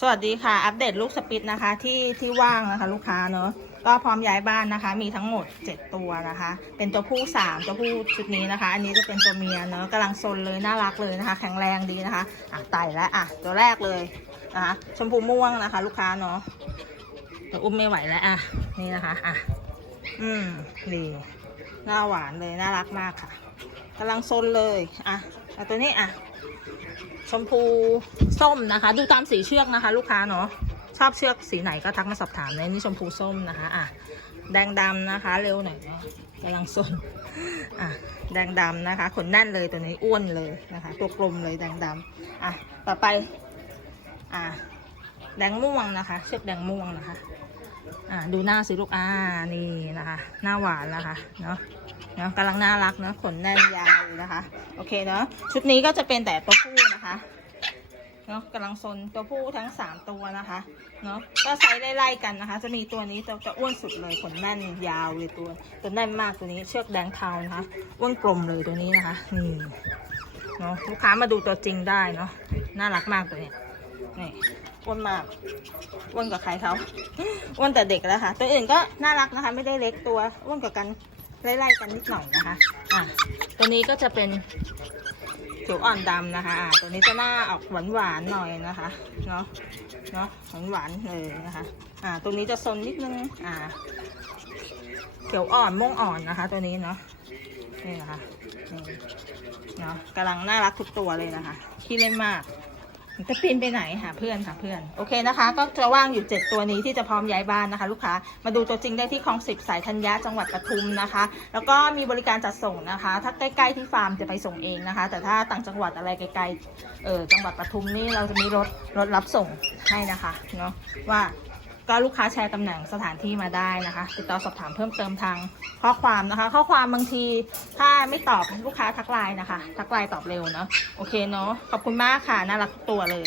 สวัสดีค่ะ อัปเดตลูกสปิตนะคะ ที่ที่ว่างนะคะ ลูกค้าเนอะก็พร้อมย้ายบ้านนะคะ มีทั้งหมด 7 ตัวนะคะ เป็นตัวผู้3ตัวผู้ชุดนี้นะคะ อันนี้จะเป็นตัวเมียเนอะกำลังซนเลยน่ารักเลยนะคะ แข็งแรงดีนะคะอะไต่แล้วอะตัวแรกเลยนะคะชมพูม่วงนะคะ ลูกค้าเนาะตัวอุ้มไม่ไหวแล้วอะนี่นะคะอะอืมดีหน้าหวานเลยน่ารักมากค่ะ กำลังซนเลยอะเอาตัวนี้อะชมพูส้มนะคะ ดูตามสีเชือกนะคะ ลูกค้าเนาะชอบเชือกสีไหนก็ทักมาสอบถามเลยนี่ชมพูส้มนะคะอะแดงดำนะคะ เร็วหน่อยนาะกำลังสนอะแดงดำนะคะ ขนแน่นเลยตัวนี้อ้วนเลยนะคะ ตัวกลมเลยแดงดำอะต่อไป อะแดงม่วงนะคะ เชือกแดงม่วงนะคะ อะดูหน้าสิลูกอ่านี่นะคะ หน้าหวานนะคะเนาะเนาะกำลังน่ารักเนาะขนแน่นยาวนะคะ โอเคเนาะชุดนี้ก็จะเป็นแต่ตัวผู้นะคะเนาะกำลังซนตัวผู้ทั้งสามตัวนะคะเนาะก็ไซส์ไล่ๆกันนะคะ จะมีตัวนี้จะจะอ้วนสุดเลยขนแน่นยาวเลยตัวตัวแน่นมากตัวนี้เชือกแดงเทานะคะอ้วนกลมเลยตัวนี้นะคะนี่เนาะลูกค้ามาดูตัวจริงได้เนาะน่ารักมากตัวเนี้ย นี่อ้วนมากอ้วนกว่าใครเขาอ้วนแต่เด็กแล้วค่ะ ตัวอื่นก็น่ารักนะคะ ไม่ได้เล็กตัวอ้วนกว่ากันไล่ๆกันนิดหน่อยนะคะ อะ ตัวนี้ก็จะเป็นผิวอ่อนดำนะคะ อะ ตัวนี้จะหน้าออกหวานๆหน่อยนะคะ เนาะเนาะหวานๆเลยนะคะ อ่าตัวนี้จะซนนิดนึง อ่าเขียวอ่อนม่วงอ่อนนะคะ ตัวนี้เนาะ นี่นะคะ เนาะกำลังน่ารักทุกตัวเลยนะคะขี้เล่นมาก จะปีนไปไหนหาเพื่อนค่ะเพื่อน โอเคนะคะ ก็จะว่างอยู่ 7 ตัวนี้ที่จะพร้อมย้ายบ้านนะคะ ลูกค้ามาดูตัวจริงได้ที่คลองสิบสายธัญญาจังหวัดปทุมนะคะ แล้วก็มีบริการจัดส่งนะคะ ถ้าใกล้ๆที่ฟาร์มจะไปส่งเองนะคะ แต่ถ้าต่างจังหวัดอะไรไกลๆเออจังหวัดปทุมนี่เราจะมีรถรถรับส่งให้นะคะเนาะว่า ก็ลูกค้าแชร์ตำแหน่งสถานที่มาได้นะคะ ติดต่อสอบถามเพิ่มเติมทางข้อความนะคะ ข้อความบางทีถ้าไม่ตอบลูกค้าทักไลน์นะคะ ทักไลน์ตอบเร็วเนาะโอเคเนาะขอบคุณมากค่ะน่ารักทุกตัวเลย